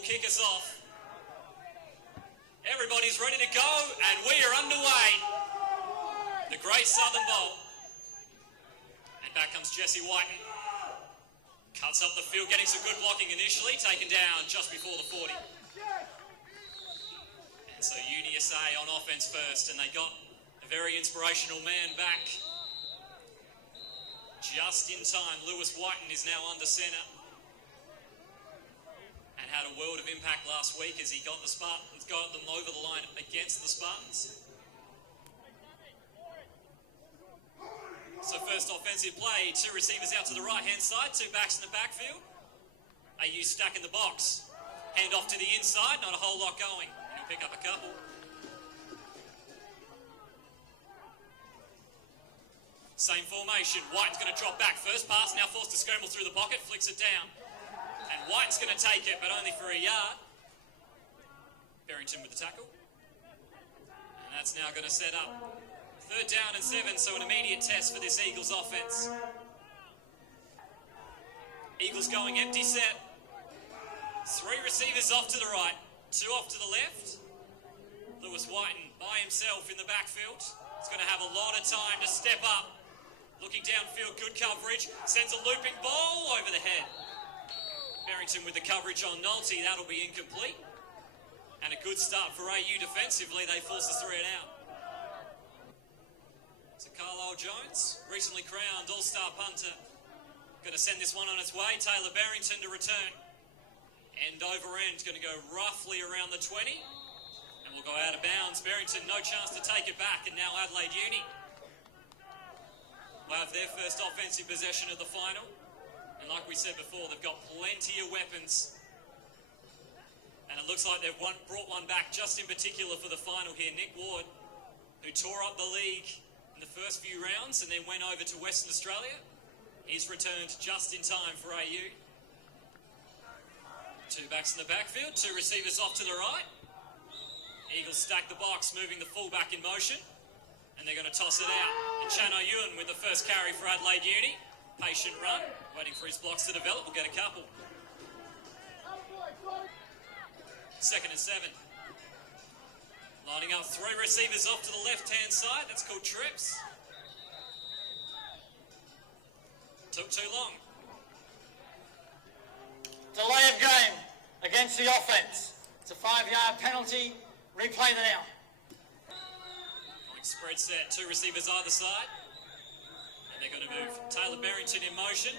will kick us off. Everybody's ready to go, and we are underway. The Great Southern Bowl. And back comes Jesse Whiten. Cuts up the field, getting some good blocking initially, taken down just before the 40. And so UniSA on offense first, and they got a very inspirational man back. Just in time, Lewis Whiten is now under centre. And had a world of impact last week as he got the Spartans, got them over the line against the Spartans. So first offensive play, two receivers out to the right-hand side, two backs in the backfield. AU stack in the box. Hand off to the inside, not a whole lot going. He'll pick up a couple. Same formation, White's going to drop back. First pass, now forced to scramble through the pocket, flicks it down. And White's going to take it, but only for a yard. Barrington with the tackle. And that's now going to set up 3rd down and 7, so an immediate test for this Eagles offense. Eagles going empty set. 3 receivers off to the right, 2 off to the left. Lewis Whiten by himself in the backfield. He's going to have a lot of time to step up. Looking downfield, good coverage. Sends a looping ball over the head. Barrington with the coverage on Nolte, that'll be incomplete. And a good start for AU defensively, they force the threat out. So Carlisle Jones, recently crowned All-Star punter, going to send this one on its way. Taylor Barrington to return. End over end, going to go roughly around the 20. And we'll go out of bounds. Barrington, no chance to take it back, and now Adelaide Uni will have their first offensive possession of the final. And like we said before, they've got plenty of weapons. And it looks like they've brought one back just in particular for the final here. Nick Ward, who tore up the league in the first few rounds and then went over to Western Australia. He's returned just in time for AU. 2 backs in the backfield, 2 receivers off to the right. Eagles stack the box, moving the fullback in motion. And they're going to toss it out. And Chano Ewan with the first carry for Adelaide Uni. Patient run, waiting for his blocks to develop. We'll get a couple. 2nd and 7. Lining up 3 receivers off to the left-hand side. That's called trips. Took too long. Delay of game against the offense. It's a 5-yard penalty. Replay the now. Going spread set. 2 receivers either side. They're going to move. Taylor Barrington in motion.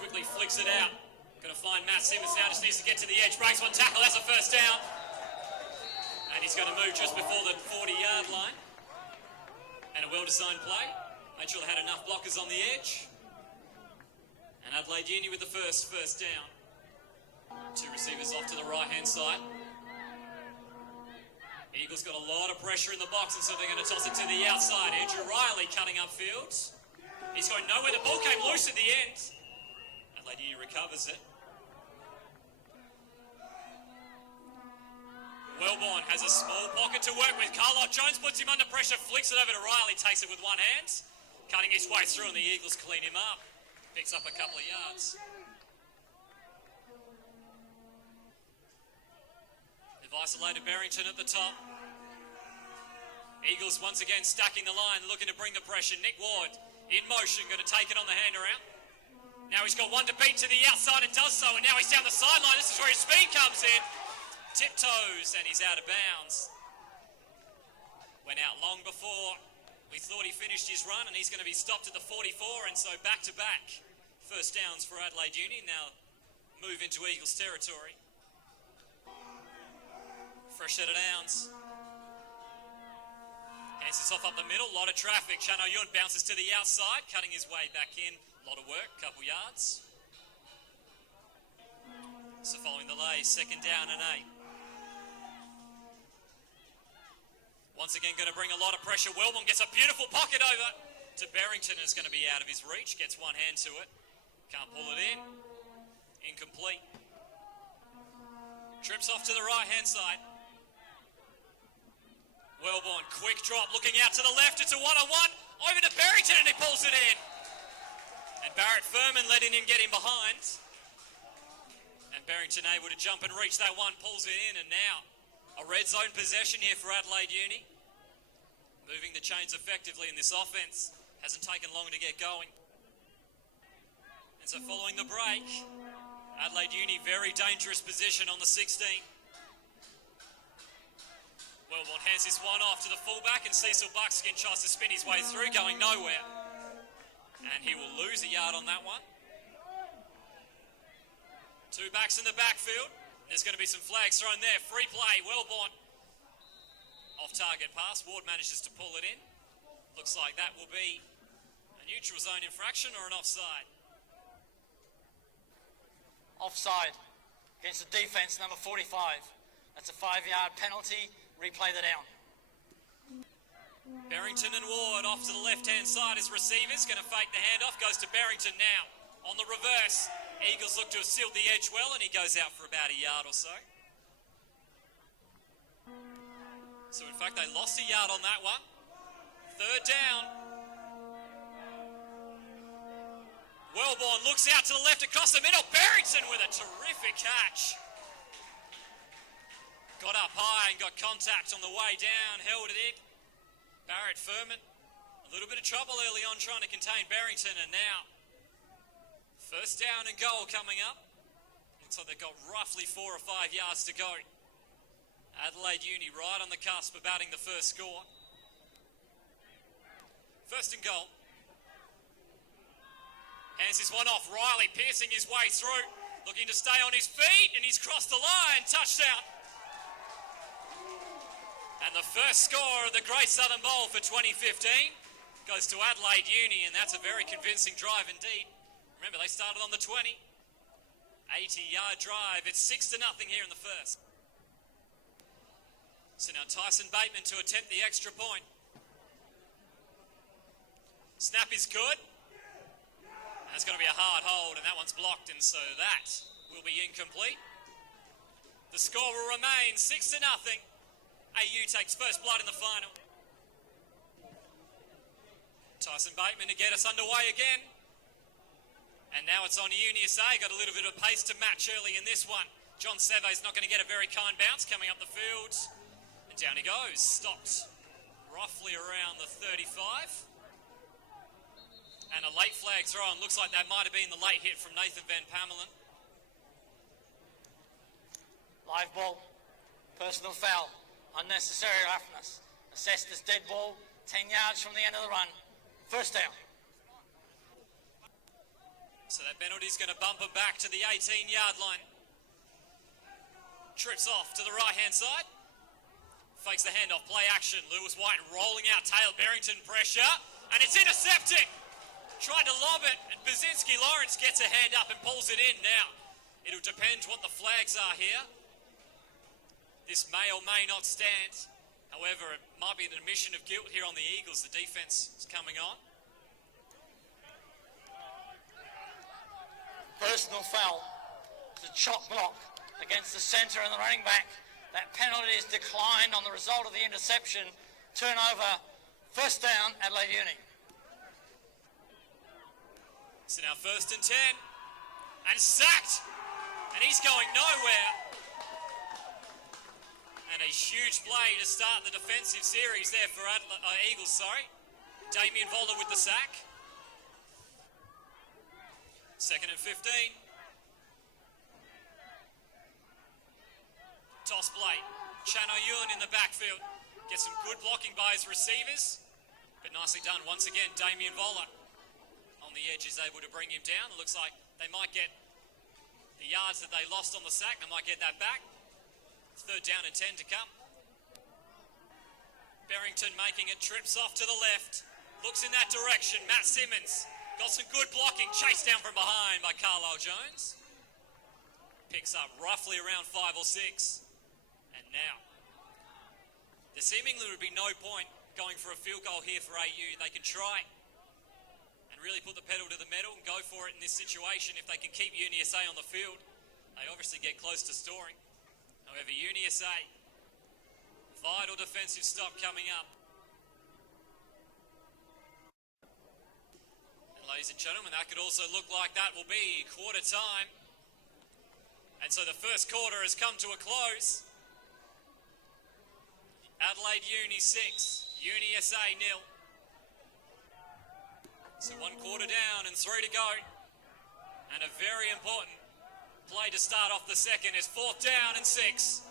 Quickly flicks it out. Going to find Matt Simmons now. Just needs to get to the edge. Breaks one tackle. That's a first down. And he's going to move just before the 40-yard line. And a well-designed play. Made sure they had enough blockers on the edge. And Adelaide Uni with the first down. 2 receivers off to the right-hand side. Eagles got a lot of pressure in the box, and so they're going to toss it to the outside. Andrew Riley cutting up fields. He's going nowhere. The ball came loose at the end. Adelaide Uni recovers it. Wellborn has a small pocket to work with. Carlisle Jones puts him under pressure, flicks it over to Riley, takes it with one hand. Cutting his way through, and the Eagles clean him up. Picks up a couple of yards. They've isolated Barrington at the top. Eagles once again stacking the line, looking to bring the pressure. Nick Ward in motion, going to take it on the hand around. Now he's got one to beat to the outside and does so, and now he's down the sideline. This is where his speed comes in. Tiptoes, and he's out of bounds. Went out long before we thought he finished his run, and he's going to be stopped at the 44, and so back-to-back first downs for Adelaide Uni. Now move into Eagles territory. Fresh set of downs. Hands this off up the middle, a lot of traffic. Chano Ewan bounces to the outside, cutting his way back in. A lot of work, couple yards. So following the lay, 2nd down and 8. Once again going to bring a lot of pressure. Wellborn gets a beautiful pocket over to Barrington. It's going to be out of his reach. Gets one hand to it. Can't pull it in. Incomplete. Trips off to the right-hand side. Wellborn, quick drop, looking out to the left. It's a one-on-one. Over to Barrington, and he pulls it in. And Barrett Furman letting him get in behind. And Barrington able to jump and reach that one, pulls it in, and now a red zone possession here for Adelaide Uni. Moving the chains effectively in this offense. Hasn't taken long to get going. And so following the break, Adelaide Uni, very dangerous position on the 16. Wellborn hands this one off to the fullback, and Cecil Buckskin tries to spin his way through, going nowhere. And he will lose a yard on that one. Two backs in the backfield. There's going to be some flags thrown there. Free play, Wellborn. Off-target pass. Ward manages to pull it in. Looks like that will be a neutral zone infraction or an offside. Offside against the defence, number 45. That's a 5-yard penalty. Replay the down. Barrington and Ward off to the left-hand side as receivers. Going to fake the handoff. Goes to Barrington now. On the reverse. Eagles look to have sealed the edge well, and he goes out for about a yard or so. So, in fact, they lost a yard on that one. Third down. Wellborn looks out to the left across the middle. Barrington with a terrific catch. Got up high and got contact on the way down, held it in. Barrett Furman, a little bit of trouble early on trying to contain Barrington, and now first down and goal coming up. Looks like they've got roughly 4 or 5 yards to go. Adelaide Uni right on the cusp of batting the first score. First and goal. Hands this one off. Riley piercing his way through, looking to stay on his feet, and he's crossed the line. Touchdown. And the first score of the Great Southern Bowl for 2015 goes to Adelaide Uni, and that's a very convincing drive indeed. Remember, they started on the 20. 80-yard drive. It's 6-0 here in the first. So now Tyson Bateman to attempt the extra point. Snap is good. That's going to be a hard hold, and that one's blocked, and so that will be incomplete. The score will remain 6-0. AU takes first blood in the final. Tyson Bateman to get us underway again. And now it's on UniSA. Got a little bit of pace to match early in this one. John Seve's not going to get a very kind bounce coming up the field. And down he goes. Stopped roughly around the 35. And a late flag thrown. Looks like that might have been the late hit from Nathan Van Pamelen. Live ball. Personal foul. Unnecessary roughness. Assessed as dead ball. 10 yards from the end of the run. First down. So that penalty's going to bump him back to the 18-yard line. Trips off to the right-hand side. Fakes the handoff, play action. Lewis White rolling out, Taylor Barrington pressure. And it's intercepted. Tried to lob it, and Basinski Lawrence gets a hand up and pulls it in. Now, it'll depend what the flags are here. This may or may not stand. However, it might be an admission of guilt here on the Eagles. The defence is coming on. Personal foul. It's a chop block against the centre and the running back. That penalty is declined on the result of the interception. Turnover, first down, Adelaide Uni. So now first and 10. And sacked. And he's going nowhere. And a huge play to start the defensive series there for Eagles, Damien Voller with the sack. Second and 15. Toss play. Chano Ewan in the backfield. Gets some good blocking by his receivers. But nicely done once again. Damien Voller on the edge is able to bring him down. It looks like they might get the yards that they lost on the sack. They might get that back. It's third down and 10 to come. Barrington making it, trips off to the left. Looks in that direction. Matt Simmons got some good blocking. Chased down from behind by Carlisle Jones. Picks up roughly around 5 or 6. And now, there seemingly would be no point going for a field goal here for AU. They can try and really put the pedal to the metal and go for it in this situation. If they can keep UniSA on the field, they obviously get close to storing. However, UniSA, vital defensive stop coming up. And ladies and gentlemen, that could also look like that will be quarter time And so the first quarter has come to a close. Adelaide Uni 6, UniSA 0. So 1 quarter down and 3 to go. And a very important play to start off the second is 4th down and 6.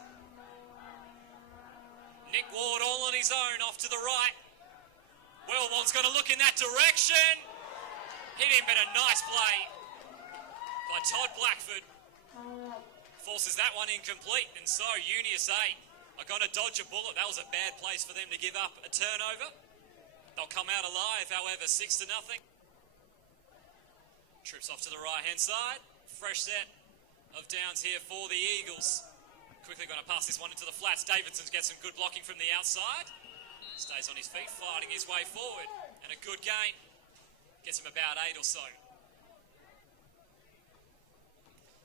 Nick Ward all on his own off to the right. Wellborn's got to look in that direction. Hit him, but a nice play by Todd Blackford. Forces that one incomplete, and so UniSA are going to dodge a bullet. That was a bad place for them to give up a turnover. They'll come out alive, however, 6-0. Trips off to the right-hand side. Fresh set of downs here for the Eagles. Quickly going to pass this one into the flats. Davidson's get some good blocking from the outside. Stays on his feet, fighting his way forward. And a good gain. Gets him about 8 or so.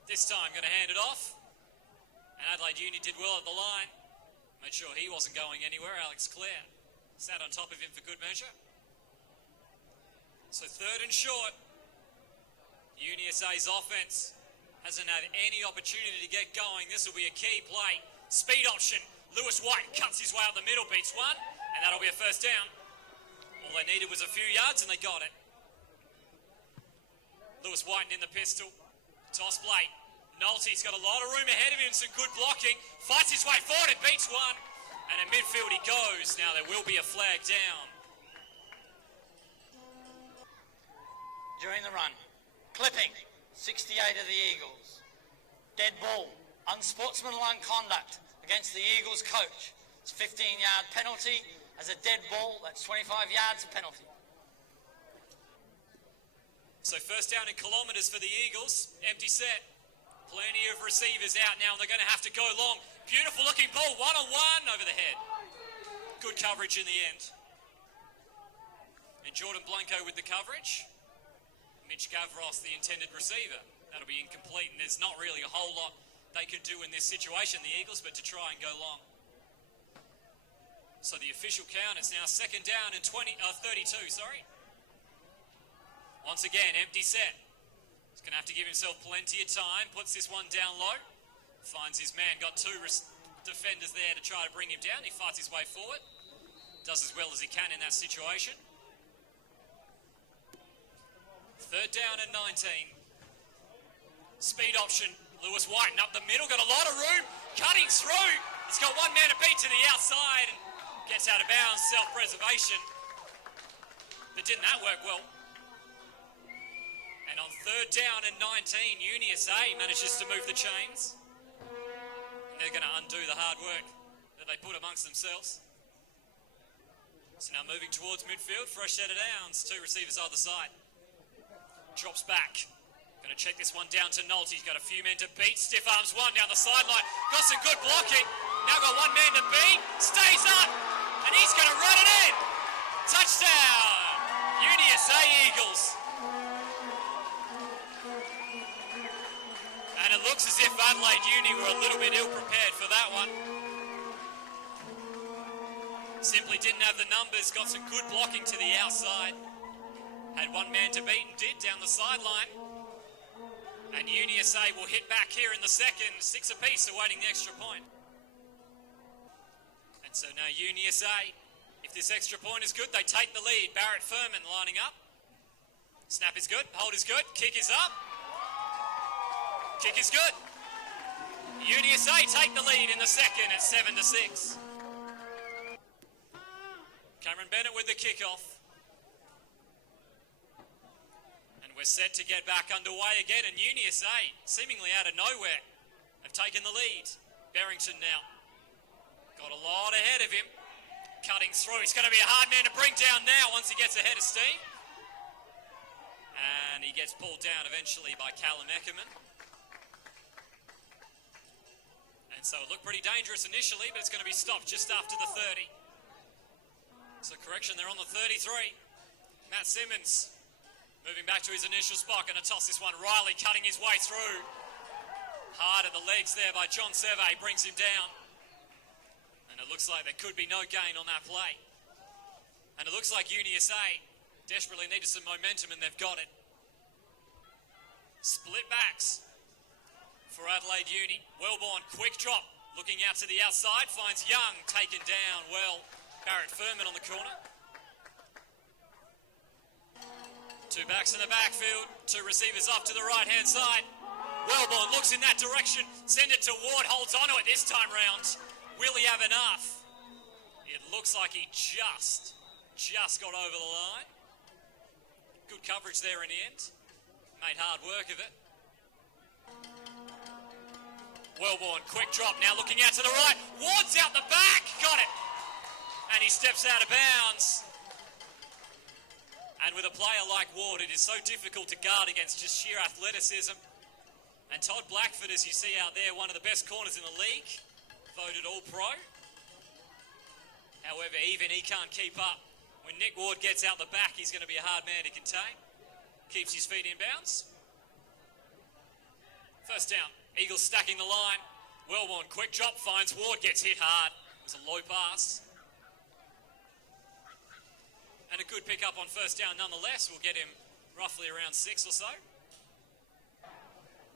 This time, going to hand it off. And Adelaide Uni did well at the line. Made sure he wasn't going anywhere. Alex Clare sat on top of him for good measure. So 3rd and short. UniSA's offense hasn't had any opportunity to get going. This will be a key play. Speed option. Lewis White cuts his way up the middle, beats one, and that'll be a 1st down. All they needed was a few yards, and they got it. Lewis White in the pistol. Toss play. Nolte's got a lot of room ahead of him, some good blocking. Fights his way forward and beats one. And in midfield he goes. Now there will be a flag down. During the run, clipping, 68 of the Eagles. Dead ball, unsportsmanlike conduct against the Eagles coach. It's a 15-yard penalty. As a dead ball, that's 25 yards of penalty. So 1st down in kilometres for the Eagles. Empty set. Plenty of receivers out now, and they're going to have to go long. Beautiful looking ball, one-on-one over the head. Good coverage in the end. And Jordan Blanco with the coverage. Mitch Gavros, the intended receiver. That'll be incomplete, and there's not really a whole lot they can do in this situation, the Eagles, but to try and go long. So the official count is now 2nd down and 32, sorry. Once again, empty set. He's going to have to give himself plenty of time. Puts this one down low. Finds his man. Got 2 defenders there to try to bring him down. He fights his way forward. Does as well as he can in that situation. 3rd down and 19. Speed option. Lewis White up the middle. Got a lot of room. Cutting through. He's got one man to beat to the outside. And gets out of bounds. Self-preservation. But didn't that work well? And on 3rd down and 19, UniSA manages to move the chains. And they're going to undo the hard work that they put amongst themselves. So now moving towards midfield, fresh set of downs, 2 receivers either side. Drops back. Going to check this one down to Nolte. He's got a few men to beat. Stiff arms one down the sideline. Got some good blocking. Now got one man to beat. Stays up. And he's going to run it in. Touchdown. UniSA Eagles. And it looks as if Adelaide Uni were a little bit ill-prepared for that one. Simply didn't have the numbers, got some good blocking to the outside. Had one man to beat and did down the sideline. And UniSA will hit back here in the second, 6 apiece awaiting the extra point. And so now UniSA, if this extra point is good, they take the lead. Barrett Furman lining up. Snap is good, hold is good, kick is up. Kick is good. UniSA take the lead in the second at 7-6. Cameron Bennett with the kickoff. And we're set to get back underway again, and UniSA, seemingly out of nowhere, have taken the lead. Barrington now. Got a lot ahead of him. Cutting through. He's going to be a hard man to bring down now once he gets ahead of steam. And he gets pulled down eventually by Callum Eckerman. And so it looked pretty dangerous initially, but it's going to be stopped just after the 30. So correction, they're on the 33. Matt Simmons moving back to his initial spot, going to toss this one. Riley cutting his way through. Hard at the legs there by John Seve, brings him down. And it looks like there could be no gain on that play. And it looks like UniSA desperately needed some momentum, and they've got it. Split backs. for Adelaide Uni. Wellborn, quick drop, looking out to the outside, finds Young, taken down well. Barrett Furman on the corner. Two backs in the backfield, two receivers off to the right-hand side. Wellborn looks in that direction, send it to Ward, holds onto it this time round. Will he have enough? It looks like he just got over the line. Good coverage there in the end. Made hard work of it. Wellborn, quick drop, now looking out to the right. Ward's out the back, got it. And he steps out of bounds. And with a player like Ward, it is so difficult to guard against just sheer athleticism. And Todd Blackford, as you see out there, one of the best corners in the league, voted All-Pro. However, even he can't keep up. When Nick Ward gets out the back, he's going to be a hard man to contain. Keeps his feet in bounds. First down, Eagles stacking the line. Wellborn, quick drop, finds Ward, gets hit hard. It was a low pass. And a good pick up on first down nonetheless. We'll get him roughly around 6 or so.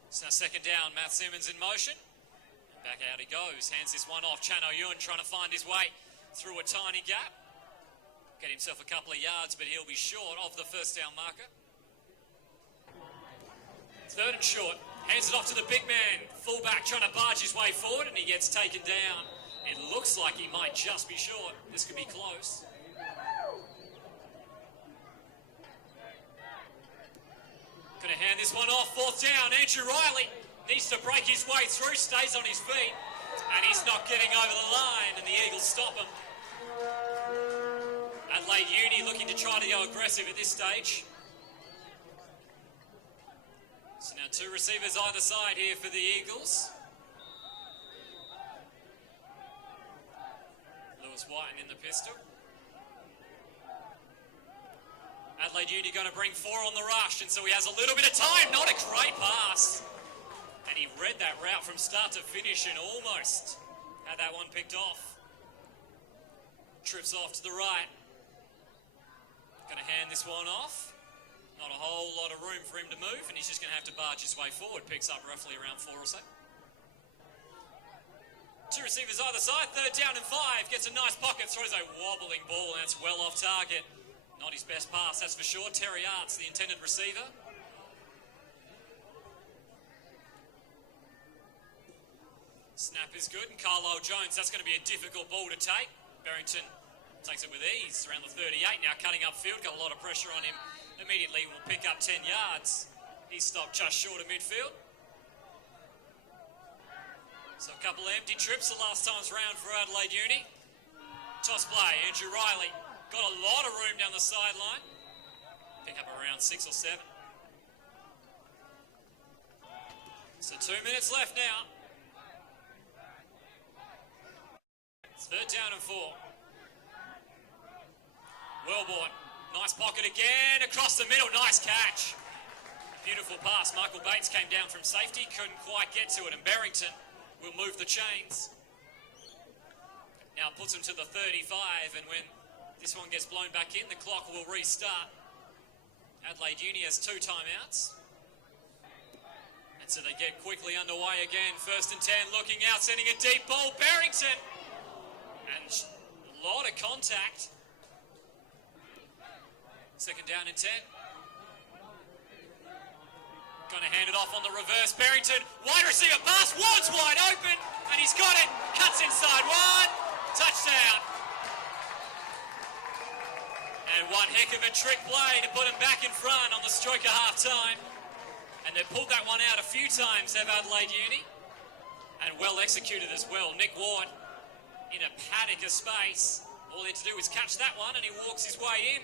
So now second down, Matt Simmons in motion. And back out he goes. Hands this one off. Chan O'Ewan trying to find his way through a tiny gap. Get himself a couple of yards, but he'll be short of the first down marker. Third and short. Hands it off to the big man. Fullback trying to barge his way forward, and he gets taken down. It looks like he might just be short. This could be close. Going to hand this one off. Fourth down. Andrew Riley needs to break his way through. Stays on his feet. And he's not getting over the line. And the Eagles stop him. Adelaide Uni looking to try to go aggressive at this stage. So now two receivers either side here for the Eagles. Lewis Whiten in the pistol. Adelaide Uni going to bring 4 on the rush, and so he has a little bit of time. Not a great pass. And he read that route from start to finish and almost had that one picked off. Trips off to the right. Going to hand this one off. Not a whole lot of room for him to move, and he's just going to have to barge his way forward. Picks up roughly around 4 or so. Two receivers either side. Third down and 5. Gets a nice pocket. Throws a wobbling ball, and it's well off target. Not his best pass, that's for sure. Terry Arts, the intended receiver. Snap is good, and Carlisle Jones, that's going to be a difficult ball to take. Barrington takes it with ease, around the 38 now, cutting upfield. Got a lot of pressure on him. Immediately will pick up 10 yards. He's stopped just short of midfield. So a couple of empty trips the last time's round for Adelaide Uni. Toss play, Andrew Riley. Got a lot of room down the sideline. Pick up around 6 or 7. So 2 minutes left now. It's third down and 4. Wellborn. Nice pocket again. Across the middle. Nice catch. Beautiful pass. Michael Bates came down from safety. Couldn't quite get to it. And Barrington will move the chains. Now puts him to the 35. And when this one gets blown back in, the clock will restart. Adelaide Uni has 2 timeouts. And so they get quickly underway again. First and 10, looking out, sending a deep ball. Barrington. And a lot of contact. Second down and 10. Going to hand it off on the reverse. Barrington, wide receiver pass. Ward's wide open. And he's got it. Cuts inside one. Touchdown. And one heck of a trick play to put him back in front on the stroke of half-time. And they've pulled that one out a few times, have Adelaide Uni. And well executed as well. Nick Ward in a paddock of space. All he had to do was catch that one, and he walks his way in.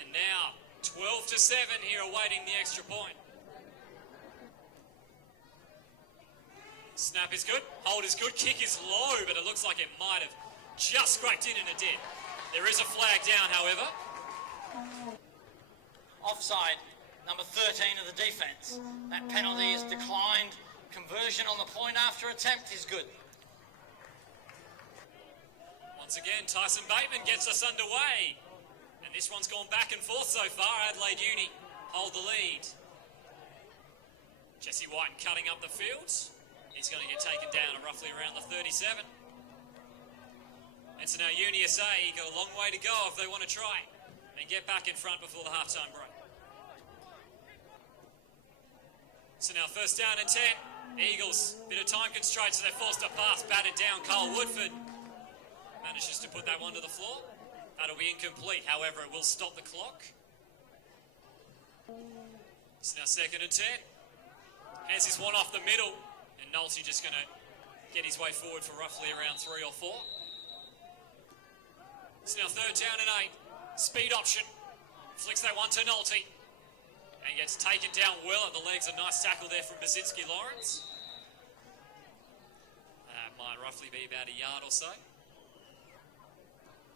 And now, 12-7 here awaiting the extra point. Snap is good. Hold is good. Kick is low, but it looks like it might have just scraped in, and it did. There is a flag down, however. Offside, number 13 of the defence. That penalty is declined. Conversion on the point after attempt is good. Once again, Tyson Bateman gets us underway. And this one's gone back and forth so far. Adelaide Uni hold the lead. Jesse Jesse White cutting up the field. He's going to get taken down at roughly around the 37. And so now UniSA got a long way to go if they want to try and get back in front before the halftime break. So now first down and 10. Eagles, bit of time constraints, so they're forced to pass. Batted down. Carl Woodford manages to put that one to the floor. That'll be incomplete. However, it will stop the clock. So now second and 10. Hands this one off the middle. And Nolte just going to get his way forward for roughly around 3 or 4. So now third down and 8. Speed option. Flicks that one to Nolte. And gets taken down well at the legs. A nice tackle there from Basinski Lawrence. That might roughly be about a yard or so.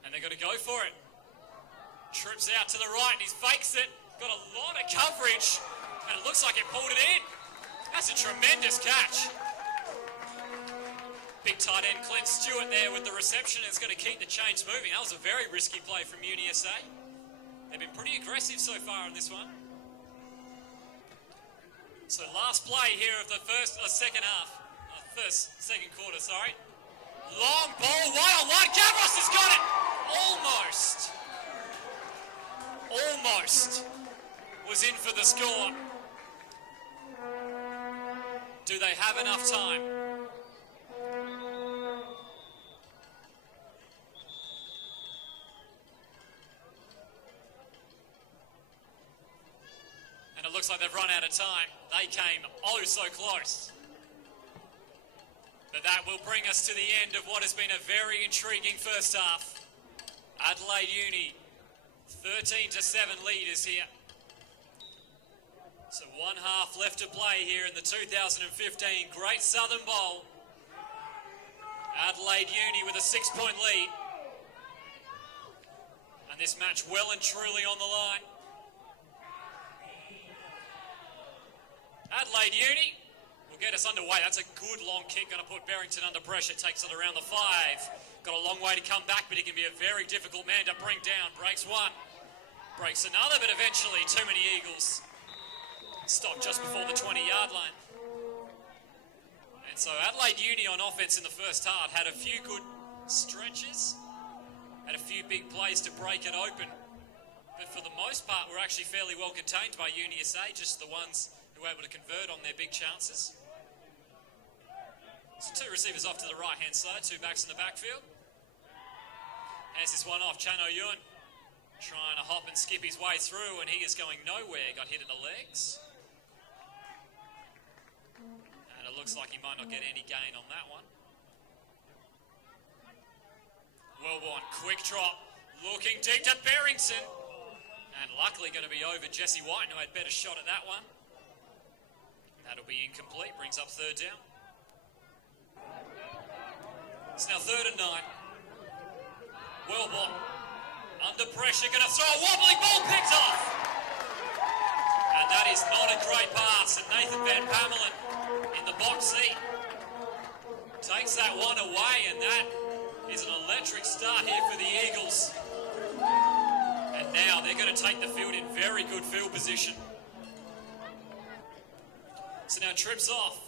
And they're going to go for it. Trips out to the right. He fakes it. Got a lot of coverage. And it looks like it pulled it in. That's a tremendous catch. Big tight end Clint Stewart there with the reception. It's going to keep the chains moving. That was a very risky play from UniSA. They've been pretty aggressive so far in this one. So last play here of the second quarter, sorry. Long ball, 1-on-1. Gavros has got it. Almost was in for the score. Do they have enough time? And it looks like they've run out of time. They came oh so close. But that will bring us to the end of what has been a very intriguing first half. Adelaide Uni, 13-7 lead is here. So one half left to play here in the 2015 Great Southern Bowl. Adelaide Uni with a 6-point lead. And this match well and truly on the line. Adelaide Uni will get us underway. That's a good long kick. Going to put Barrington under pressure. Takes it around the 5. Got a long way to come back, but he can be a very difficult man to bring down. Breaks one. Breaks another, but eventually too many Eagles. Stopped just before the 20-yard line. And so Adelaide Uni on offense in the first half had a few good stretches. Had a few big plays to break it open. But for the most part, we're actually fairly well contained by UniSA. Just the ones who were able to convert on their big chances. So 2 receivers off to the right-hand side, 2 backs in the backfield. Hands this one off, Chano Yun. Trying to hop and skip his way through, and he is going nowhere. Got hit in the legs. And it looks like he might not get any gain on that one. Wellborn, quick drop. Looking deep to Barrington. And luckily going to be over Jesse White, who had better shot at that one. That'll be incomplete. Brings up third down. It's now 3rd and 9. Wellborn. Under pressure, going to throw a wobbly ball, picked off. And that is not a great pass. And Nathan Van Pamelen in the box seat takes that one away, and that is an electric start here for the Eagles. And now they're going to take the field in very good field position. So now trips off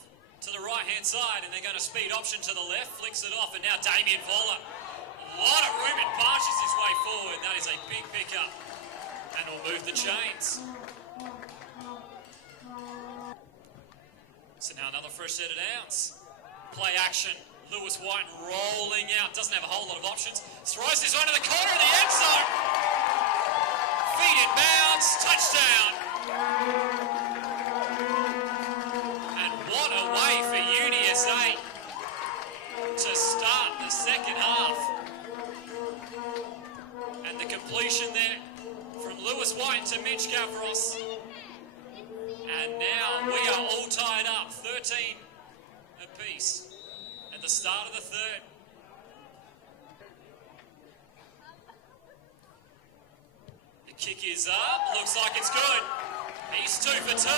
to the right-hand side, and they're going to speed option to the left, flicks it off, and now Damien Voller. A lot of room, and punches his way forward. That is a big pickup, and will move the chains. So now another fresh set of downs. Play action. Lewis White rolling out. Doesn't have a whole lot of options. Throws this one to the corner of the end zone. Feet in bounds. Touchdown. And what a way for UniSA to start the second half. And the completion there from Lewis White to Mitch Gavros. And now we are all tied up, 13 apiece at the start of the third. The kick is up, looks like it's good. He's 2 for 2.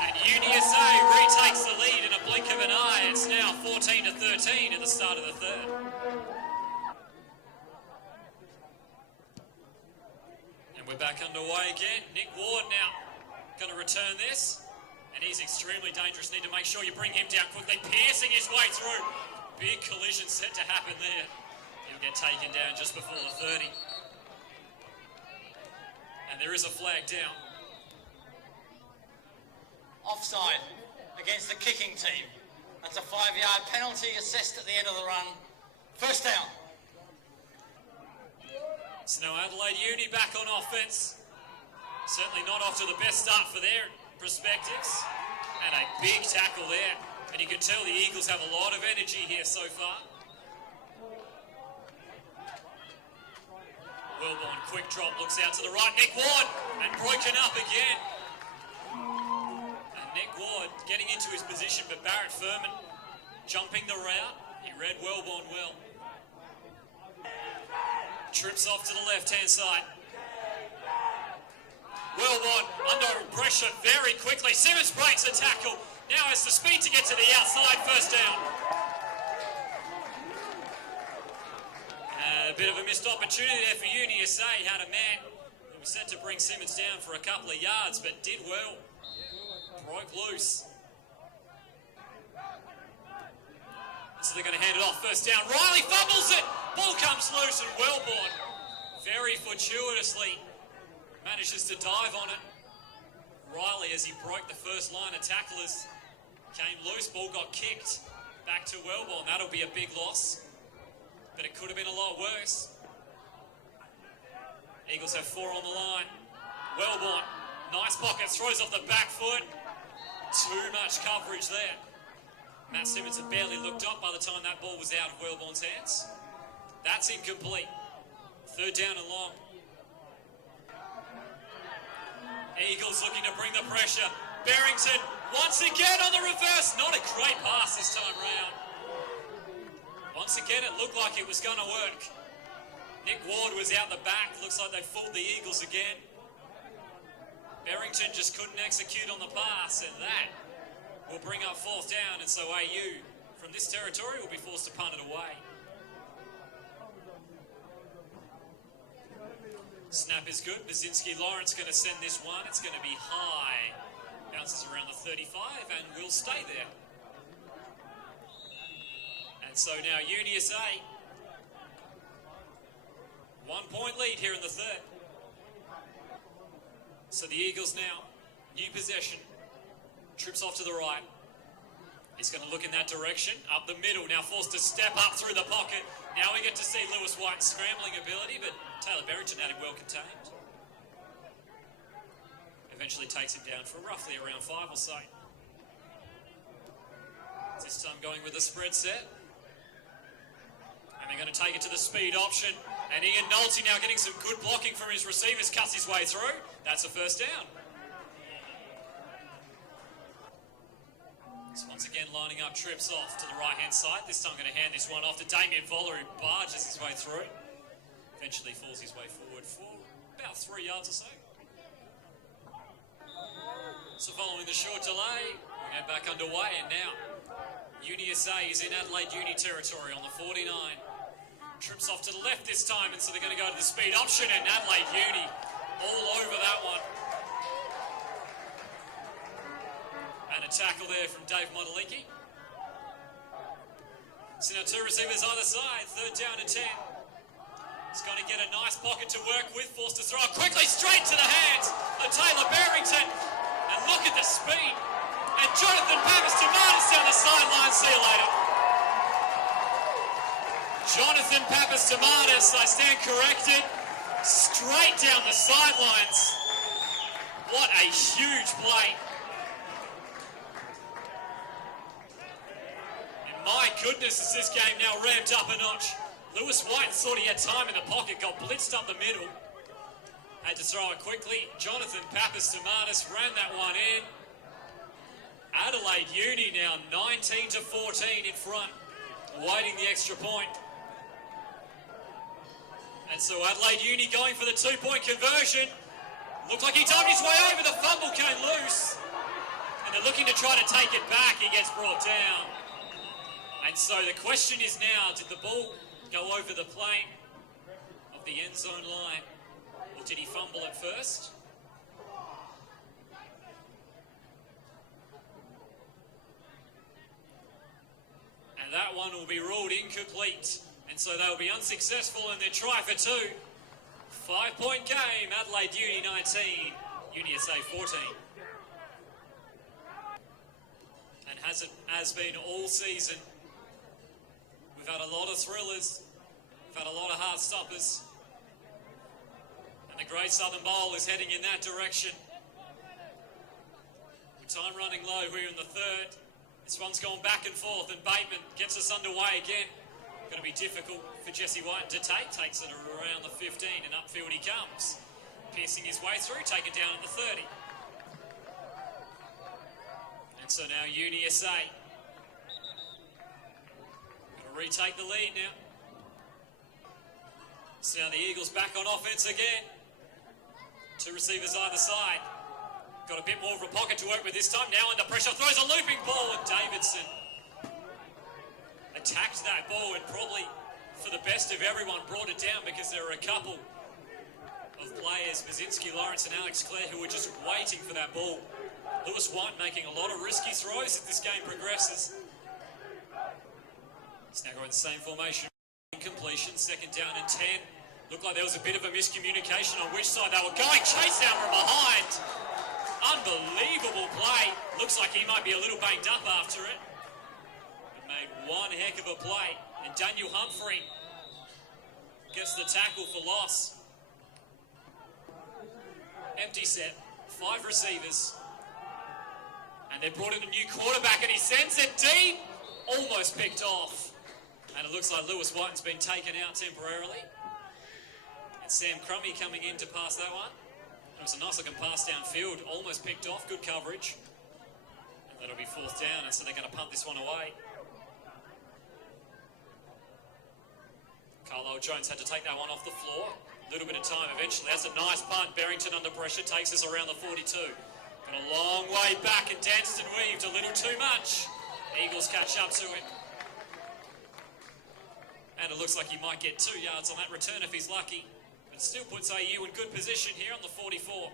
And UniSA retakes the lead in a blink of an eye. It's now 14-13 at the start of the third. And we're back underway again. Nick Ward now going to return this. And he's extremely dangerous. Need to make sure you bring him down quickly, piercing his way through. Big collision set to happen there. He'll get taken down just before the 30. And there is a flag down. Offside against the kicking team. That's a 5-yard penalty assessed at the end of the run. First down. So now Adelaide Uni back on offense. Certainly not off to the best start for their perspectives. And a big tackle there. And you can tell the Eagles have a lot of energy here so far. Wellborn, quick drop, looks out to the right. Nick Ward, and broken up again. And Nick Ward getting into his position, but Barrett Furman jumping the route. He read Wellborn well. Trips off to the left-hand side. Wellborn under pressure very quickly. Simmons breaks the tackle. Now has the speed to get to the outside. First down. A bit of a missed opportunity there for UniSA. Had a man who was set to bring Simmons down for a couple of yards, but did well. Broke loose. So they're going to hand it off. First down. Riley fumbles it. Ball comes loose, and Wellborn very fortuitously manages to dive on it. Riley, as he broke the first line of tacklers, came loose. Ball got kicked back to Wellborn. That'll be a big loss, but it could have been a lot worse. Eagles have 4 on the line. Wellborn, nice pocket, throws off the back foot. Too much coverage there. Matt Simmons had barely looked up by the time that ball was out of Wellborn's hands. That's incomplete. Third down and long. Eagles looking to bring the pressure. Barrington once again on the reverse. Not a great pass this time round. Once again, it looked like it was going to work. Nick Ward was out the back. Looks like they fooled the Eagles again. Barrington just couldn't execute on the pass, and that will bring up fourth down, and so AU from this territory will be forced to punt it away. Snap is good. Basinski Lawrence going to send this one. It's going to be high. Bounces around the 35 and will stay there. And so now UniSA, 1 point lead here in the third. So the Eagles now, new possession. Trips off to the right. He's going to look in that direction. Up the middle, now forced to step up through the pocket. Now we get to see Lewis White's scrambling ability, but Taylor Barrington had him well contained. Eventually takes him down for roughly around 5 or so. This time going with the spread set. And they're going to take it to the speed option. And Ian Nolte now getting some good blocking from his receivers, cuts his way through. That's a first down. So once again lining up trips off to the right-hand side. This time going to hand this one off to Damien Voller, who barges his way through. Eventually falls his way forward for about 3 yards or so. So following the short delay, we get back underway, and now UniSA is in Adelaide Uni territory on the 49. Trips off to the left this time, and so they're going to go to the speed option, and Adelaide Uni all over that one. And a tackle there from Dave Modeliki. So now 2 receivers either side, third down and 10. He's going to get a nice pocket to work with, forced to throw it quickly straight to the hands of Taylor Barrington. And look at the speed. And Jonathan Pappas-Tomatis down the sideline. See you later. Jonathan Pappas-Tomatis, I stand corrected, straight down the sidelines. What a huge play. And my goodness, is this game now ramped up a notch. Lewis White thought he had time in the pocket, got blitzed up the middle. Had to throw it quickly. Jonathan Pappas-Tomatis ran that one in. Adelaide Uni now 19-14 in front, awaiting the extra point. And so Adelaide Uni going for the 2-point conversion. Looked like he dived his way over, the fumble came loose. And they're looking to try to take it back, he gets brought down. And so the question is now, did the ball go over the plane of the end zone line, or did he fumble it first? one will be ruled incomplete, and so they'll be unsuccessful in their try for two. 5-point game, Adelaide Uni 19, UniSA 14. And has been all season. We've had a lot of thrillers, we've had a lot of heart stoppers, and the Great Southern Bowl is heading in that direction. With time running low here in the third, this one's gone back and forth, and Bateman gets us underway again. Going to be difficult for Jesse White to take. Takes it around the 15, and upfield he comes. Piercing his way through, taken down at the 30. And so now UniSA going to retake the lead now. So now the Eagles back on offense again. Two receivers either side. Got a bit more of a pocket to work with this time. Now under pressure, throws a looping ball, and Davidson attacked that ball and probably, for the best of everyone, brought it down, because there were a couple of players, Basinski, Lawrence and Alex Clare, who were just waiting for that ball. Lewis White making a lot of risky throws as this game progresses. He's now going the same formation. Incompletion, second down and 10. Looked like there was a bit of a miscommunication on which side they were going. Chase down from behind. Unbelievable play. Looks like he might be a little banged up after it. But made one heck of a play. And Daniel Humphrey gets the tackle for loss. Empty set. 5 receivers. And they brought in a new quarterback, and he sends it deep. Almost picked off. And it looks like Lewis White's been taken out temporarily. And Sam Crummy coming in to pass that one. It was a nice looking pass downfield, almost picked off, good coverage. And that'll be 4th down, and so they're going to punt this one away. Carlisle Jones had to take that one off the floor. A little bit of time eventually. That's a nice punt. Barrington under pressure takes us around the 42. Got a long way back and danced and weaved a little too much. Eagles catch up to him. And it looks like he might get 2 yards on that return if he's lucky. But still puts AU in good position here on the 44.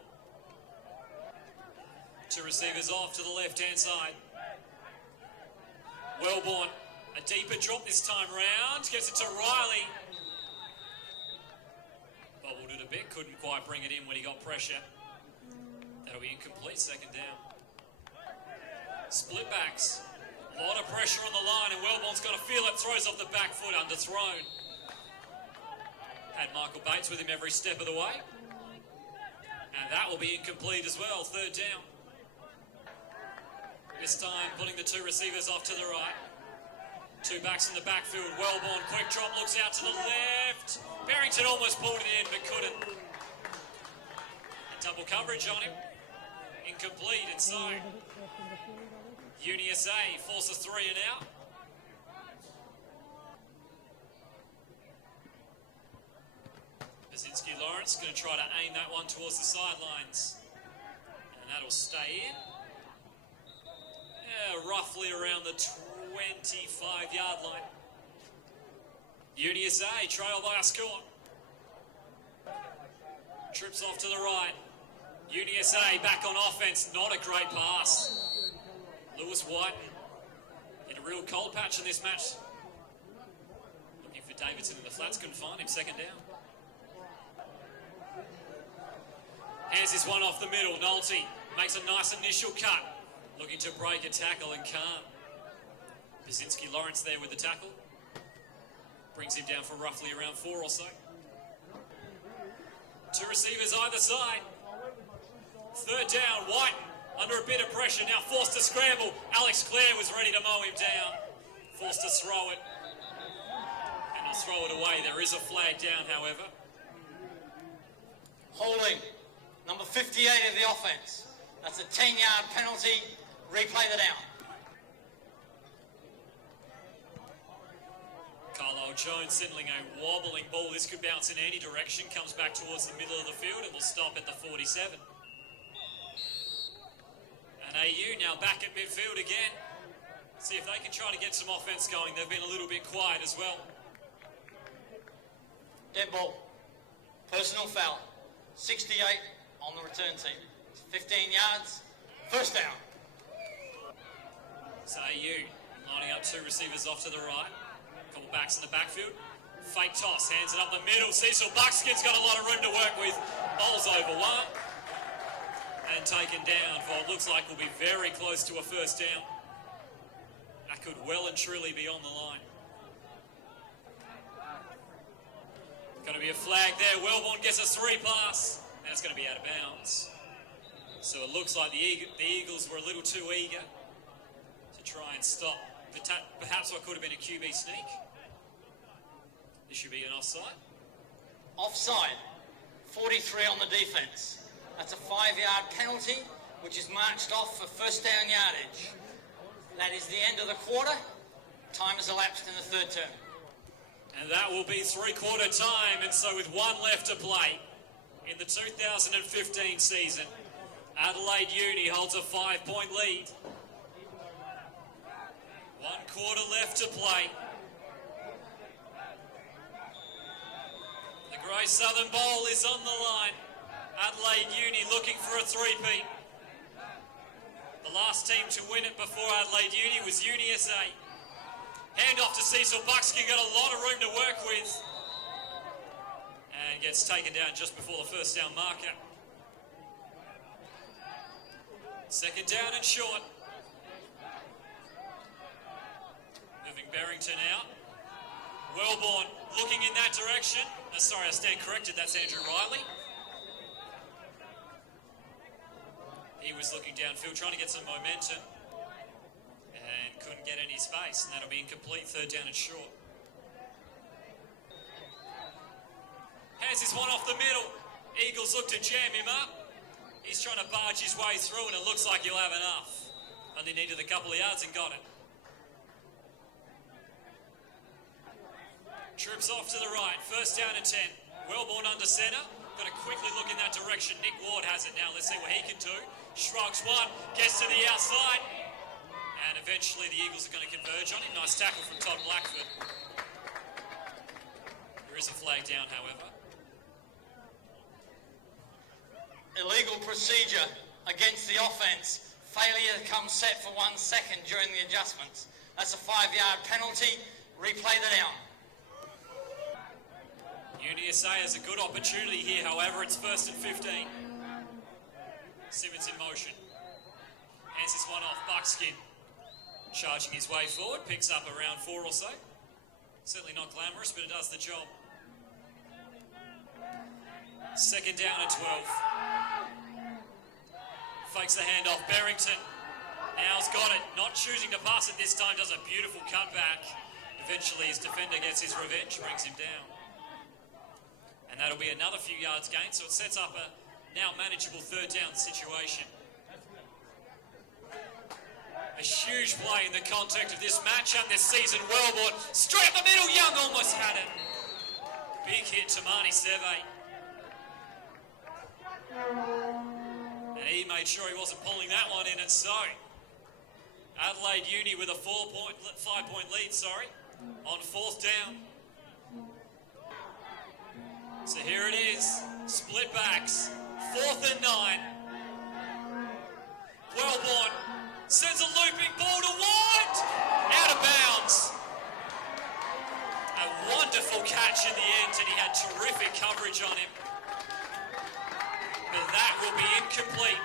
2 receivers off to the left-hand side. Wellborn, a deeper drop this time round. Gets it to Riley. Bobbled it a bit, couldn't quite bring it in when he got pressure. That'll be incomplete, second down. Split backs. A lot of pressure on the line, and Wellborn's got to feel it. Throws off the back foot, underthrown. Had Michael Bates with him every step of the way. And that will be incomplete as well, 3rd down. This time putting the 2 receivers off to the right. 2 backs in the backfield. Wellborn, quick drop, looks out to the left. Barrington almost pulled it in, but couldn't. And double coverage on him. Incomplete, and so UniSA forces 3 and out. Basinski Lawrence going to try to aim that one towards the sidelines. And that'll stay in. Yeah, roughly around the 25-yard line. UniSA trail by a score. Trips off to the right. UniSA back on offense. Not a great pass. Lewis White hit a real cold patch in this match. Looking for Davidson in the flats. Couldn't find him. Second down. Here's this one off the middle. Nolte makes a nice initial cut. Looking to break a tackle and can't. Basinski Lawrence there with the tackle. Brings him down for roughly around 4 or so. 2 receivers either side. 3rd down. White under a bit of pressure. Now forced to scramble. Alex Clare was ready to mow him down. Forced to throw it. And he'll throw it away. There is a flag down, however. Holding. Number 58 of the offense. That's a 10-yard penalty. Replay the down. Carlisle Jones signaling a wobbling ball. This could bounce in any direction. Comes back towards the middle of the field and will stop at the 47. And AU now back at midfield again. See if they can try to get some offense going. They've been a little bit quiet as well. Dead ball. Personal foul. 68 on the return team. It's 15 yards. 1st down. So AU lining up 2 receivers off to the right. Couple backs in the backfield. Fake toss, hands it up the middle. Cecil Buckskin's got a lot of room to work with. Bowls over one. And taken down for what looks like will be very close to a first down. That could well and truly be on the line. Going to be a flag there. Wellborn gets a 3-pass. And it's going to be out of bounds. So it looks like the Eagles were a little too eager to try and stop perhaps what could have been a QB sneak. This should be an offside. Offside. 43 on the defence. That's a 5-yard penalty, which is marched off for first down yardage. That is the end of the quarter. Time has elapsed in the third term. And that will be three-quarter time. And so with one left to play in the 2015 season, Adelaide Uni holds a 5-point lead. 1 quarter left to play. The Grey Southern Bowl is on the line. Adelaide Uni looking for a three-peat. The last team to win it before Adelaide Uni was UniSA. Hand off to Cecil Buckskin, got a lot of room to work with. And gets taken down just before the first down marker. Second down and short. Moving Barrington out. Wellborn looking in that direction. Sorry, I stand corrected, that's Andrew Riley. He was looking downfield, trying to get some momentum. And couldn't get any space, and that'll be incomplete, third down and short. Has this one off the middle. Eagles look to jam him up. He's trying to barge his way through, and it looks like he'll have enough. Only needed a couple of yards and got it. Trips off to the right, first down and 10. Wellborn under centre. Got to quickly look in that direction. Nick Ward has it now. Let's see what he can do. Shrugs one, gets to the outside. And eventually the Eagles are going to converge on him. Nice tackle from Todd Blackford. There is a flag down, however. Illegal procedure against the offence. Failure to come set for 1 second during the adjustments. That's a 5-yard penalty. Replay the down. UniSA has a good opportunity here, however, it's first and 15. Simmons in motion. Hands this one off, Buckskin. Charging his way forward, picks up around 4 or so. Certainly not glamorous, but it does the job. Second down and 12. Fakes the handoff, Barrington. Now's got it, not choosing to pass it this time, does a beautiful cutback. Eventually his defender gets his revenge, brings him down. And that'll be another few yards gained, so it sets up a now manageable third down situation. A huge play in the context of this matchup this season. Wellborn, straight up the middle, Young almost had it. Big hit to Marnie Seve. And he made sure he wasn't pulling that one in, and so Adelaide Uni with a 5-point lead, on fourth down. So here it is, split backs, 4th and 9. Wellborn sends a looping ball to Ward, out of bounds. A wonderful catch in the end, and he had terrific coverage on him. But that will be incomplete.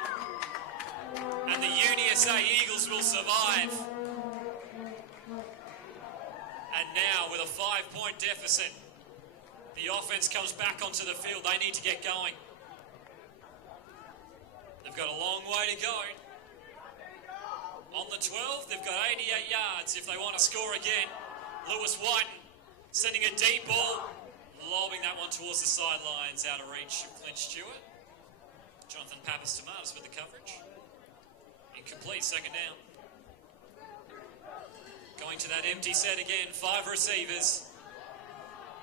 And the UniSA Eagles will survive. And now with a 5-point deficit, the offense comes back onto the field. They need to get going. They've got a long way to go. On the 12, they've got 88 yards if they want to score again. Lewis Whiten sending a deep ball, lobbing that one towards the sidelines, out of reach of Clint Stewart. Jonathan Pappas-Tomatis with the coverage. Incomplete, second down. Going to that empty set again, 5 receivers.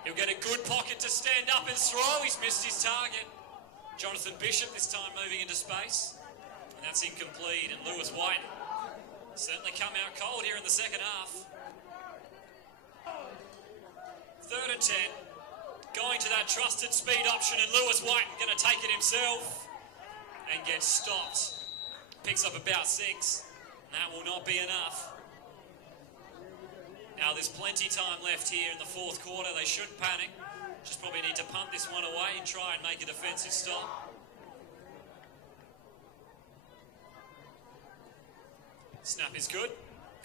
He'll get a good pocket to stand up and throw. He's missed his target. Jonathan Bishop this time moving into space. And that's incomplete. And Lewis Whiten certainly come out cold here in the second half. 3rd and 10. Going to that trusted speed option, and Lewis Whiten going to take it himself and gets stopped. Picks up about 6. And that will not be enough. Now there's plenty time left here in the fourth quarter. They shouldn't panic. Just probably need to pump this one away and try and make a defensive stop. Snap is good.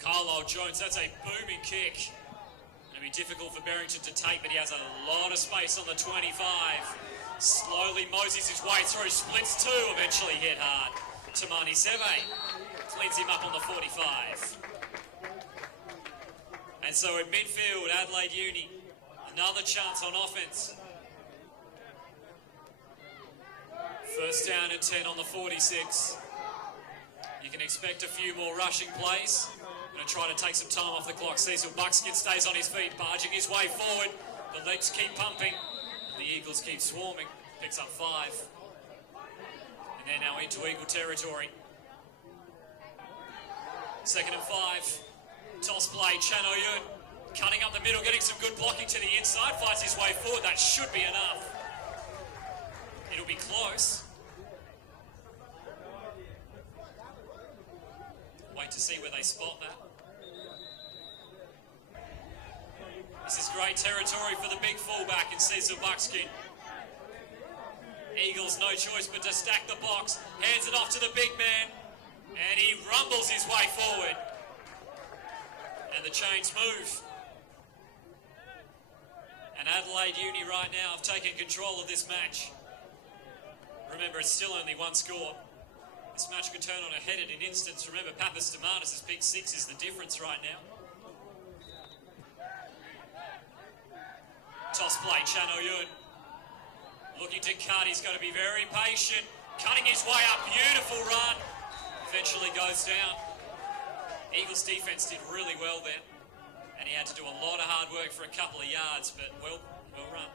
Carlisle Jones, that's a booming kick. It'll be difficult for Barrington to take, but he has a lot of space on the 25. Slowly moseys his way through, splits two, eventually hit hard. Tamani Seve cleans him up on the 45. And so at midfield, Adelaide Uni, another chance on offense. First down and 10 on the 46. You can expect a few more rushing plays. Going to try to take some time off the clock. Cecil Buckskin stays on his feet, barging his way forward. The legs keep pumping. The Eagles keep swarming. Picks up 5. And they're now into Eagle territory. Second and 5. Toss play, Chan Oyun cutting up the middle, getting some good blocking to the inside, fights his way forward. That should be enough. It'll be close. Wait to see where they spot that. This is great territory for the big fullback in Cecil Buckskin. Eagles no choice but to stack the box, hands it off to the big man, and he rumbles his way forward. And the chains move. And Adelaide Uni right now have taken control of this match. Remember, it's still only one score. This match could turn on a head in an instance. Remember, Papas Demanis' big 6 is the difference right now. Toss play, Chan Oyun. Looking to cut, he's got to be very patient. Cutting his way up, beautiful run. Eventually goes down. Eagles defense did really well then, and he had to do a lot of hard work for a couple of yards, but well run.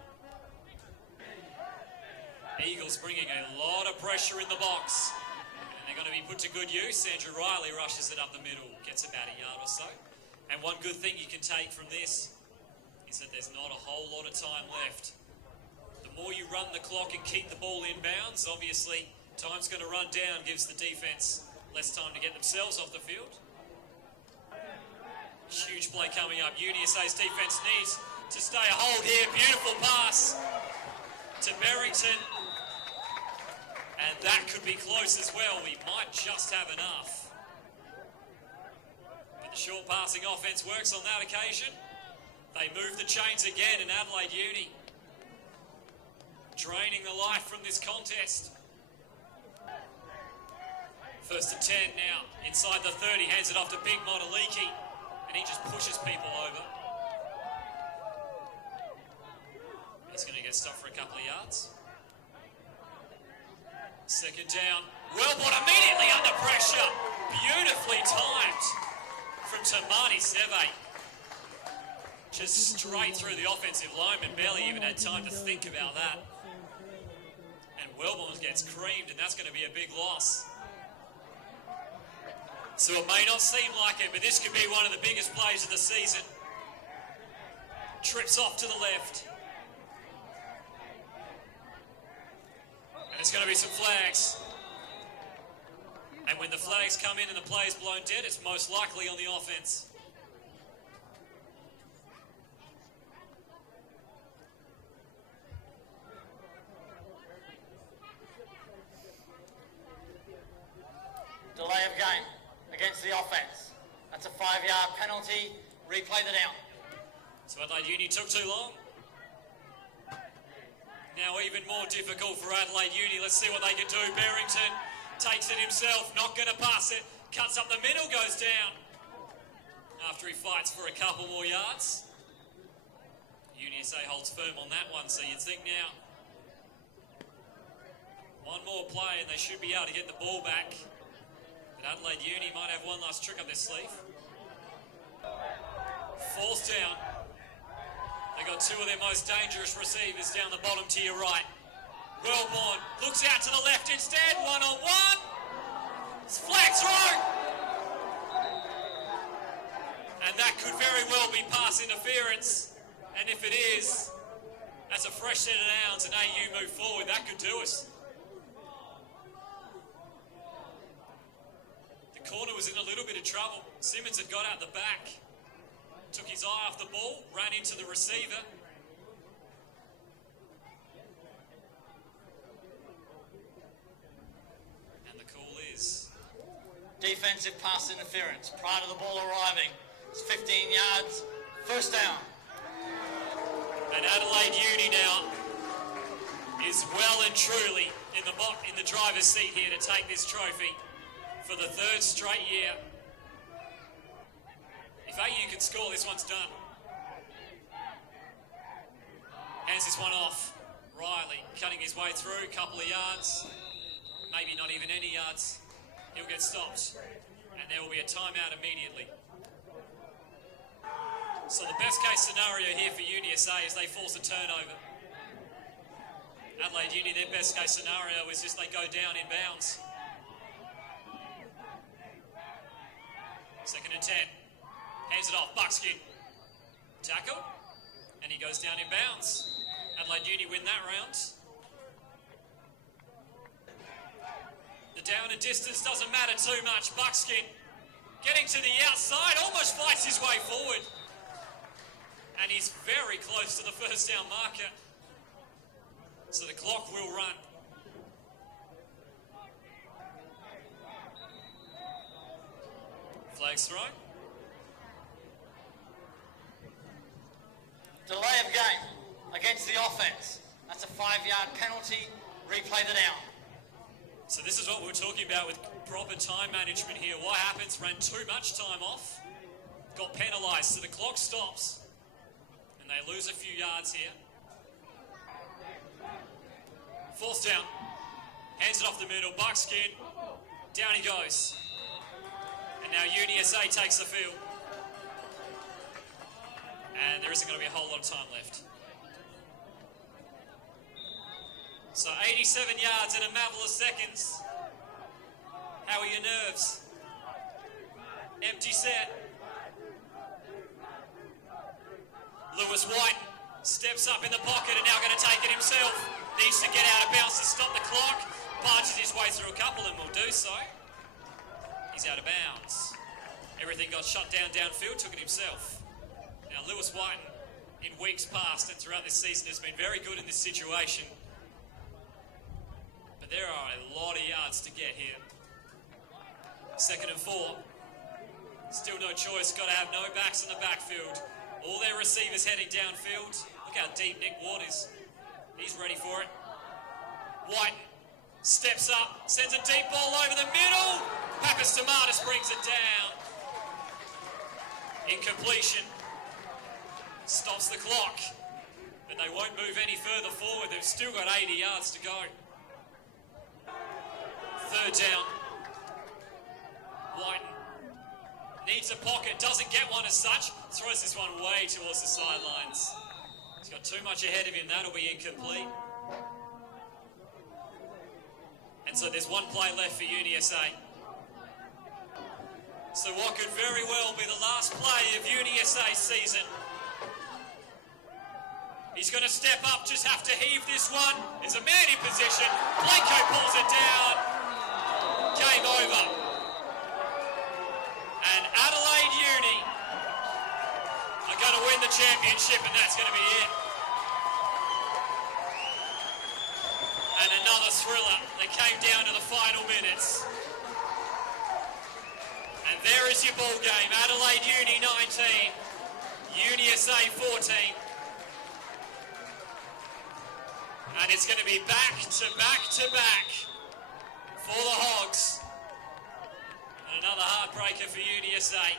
Eagles bringing a lot of pressure in the box, and they're going to be put to good use. Andrew Riley rushes it up the middle, gets about a yard or so. And one good thing you can take from this is that there's not a whole lot of time left. The more you run the clock and keep the ball in bounds, obviously time's going to run down, gives the defense less time to get themselves off the field. Huge play coming up. UniSA's defense needs to stay a hold here. Beautiful pass to Barrington. And that could be close as well. We might just have enough. But the short passing offense works on that occasion. They move the chains again in Adelaide Uni, draining the life from this contest. First and 10 now. Inside the 30, hands it off to Big Montaliki. And he just pushes people over. He's going to get stopped for a couple of yards. Second down. Wellborn immediately under pressure. Beautifully timed from Tamani Seve. Just straight through the offensive lineman. Barely even had time to think about that. And Wellborn gets creamed, and that's going to be a big loss. So it may not seem like it, but this could be one of the biggest plays of the season. Trips off to the left. And there's going to be some flags. And when the flags come in and the play is blown dead, it's most likely on the offense. Delay of game against the offense. That's a 5-yard penalty. Replay the down. So Adelaide Uni took too long. Now even more difficult for Adelaide Uni. Let's see what they can do. Barrington takes it himself, not going to pass it. Cuts up the middle, goes down. After he fights for a couple more yards. UniSA holds firm on that one, so you'd think now one more play and they should be able to get the ball back. Adelaide Uni might have one last trick up their sleeve. Fourth down. They got two of their most dangerous receivers down the bottom to your right. Wellborn looks out to the left instead. One-on-one. It's flag throw. And that could very well be pass interference. And if it is, that's a fresh set of downs and AU move forward. That could do us. Corner was in a little bit of trouble. Simmons had got out the back. took his eye off the ball, ran into the receiver. And the call is defensive pass interference prior to the ball arriving. It's 15 yards, first down. And Adelaide Uni now is well and truly in the driver's seat here to take this trophy for the third straight year. If AU can score, this one's done. Hands this one off. Riley cutting his way through, couple of yards, maybe not even any yards. He'll get stopped, and there will be a timeout immediately. So the best case scenario here for UniSA is they force a turnover. Adelaide Uni, their best case scenario is just they go down in bounds. 2nd and 10. Hands it off, Buckskin. Tackle, and he goes down in bounds. Adelaide Uni win that round. The down and distance doesn't matter too much. Buckskin getting to the outside, almost fights his way forward. And he's very close to the first down marker. So the clock will run. Flags thrown. Delay of game against the offense. That's a 5-yard penalty. Replay the down. So this is what we're talking about with proper time management here. What happens? Ran too much time off. Got penalised. So the clock stops. And they lose a few yards here. 4th down. Hands it off the middle. Buckskin. Down he goes. And now UniSA takes the field. And there isn't going to be a whole lot of time left. So 87 yards in a matter of seconds. How are your nerves? Empty set. Lewis White steps up in the pocket and now going to take it himself. Needs to get out of bounds to stop the clock. Barges his way through a couple and will do so. He's out of bounds. Everything got shut down downfield, took it himself. Now Lewis White, in weeks past and throughout this season, has been very good in this situation. But there are a lot of yards to get here. 2nd and 4. Still no choice, got to have no backs in the backfield. All their receivers heading downfield. Look how deep Nick Ward is. He's ready for it. White steps up, sends a deep ball over the middle. Pappas Tomatis brings it down. Incompletion. Stops the clock. But they won't move any further forward. They've still got 80 yards to go. 3rd down. White needs a pocket, doesn't get one as such. Throws this one way towards the sidelines. He's got too much ahead of him. That'll be incomplete. And so there's one play left for UniSA. So what could very well be the last play of UniSA's season. He's going to step up, just have to heave this one. There's a man in position. Blanco pulls it down. Game over. And Adelaide Uni are going to win the championship, and that's going to be it. And another thriller that came down to the final minutes. And there is your ball game. Adelaide Uni 19, UniSA 14. And it's going to be back to back to back for the Hogs. And another heartbreaker for UniSA.